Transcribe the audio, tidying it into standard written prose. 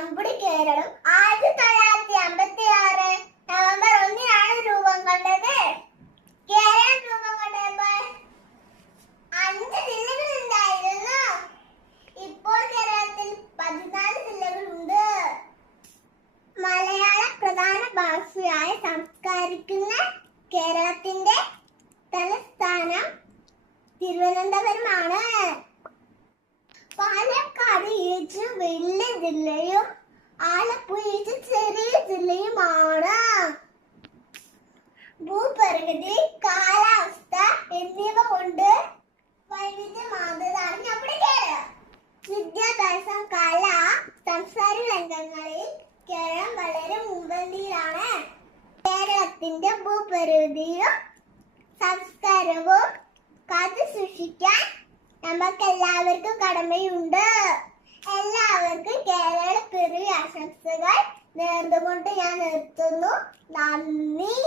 നമ്മുടെ കേരളം 1956 നവംബർ 1-നാണ് രൂപം കൊണ്ടത്. കേരളം രൂപം കൊണ്ടപ്പോൾ 5 ജില്ലകൾ ഉണ്ടായിരുന്നു. ഇപ്പോൾ കേരളത്തിൽ 14 ജില്ലകളുണ്ട്. മലയാള പ്രധാന ഭാഷയായി സംസ്കരിക്കുന്ന കേരളത്തിന്റെ തലസ്ഥാനം തിരുവനന്തപുരമാണ്. പാലക്കാട് ഏറ്റവും വലിയ ജില്ലയും ആലപ്പുഴ ഏറ്റവും ചെറിയ ജില്ലയുമാണ്. ഭൂപ്രകൃതി, കാലാവസ്ഥ എന്നിവ കൊണ്ട് വൈവിധ്യമാർന്നതാണ് നമ്മുടെ കേരളം. വിദ്യാഭ്യാസം, കല, സംസ്കാര രംഗങ്ങളിൽ കേരളം വളരെ മുൻപന്തിയിലാണ്. കേരളത്തിന്റെ ഭൂപ്രകൃതിയും സംസ്കാരവും കാത്തു സൂക്ഷിക്കാൻ നമുക്ക് എല്ലാവർക്കും കടമയുണ്ട്. എല്ലാവർക്കും കേരളപ്പിറവി ആശംസകൾ നേർന്നുകൊണ്ട് ഞാൻ നിർത്തുന്നു. നന്ദി.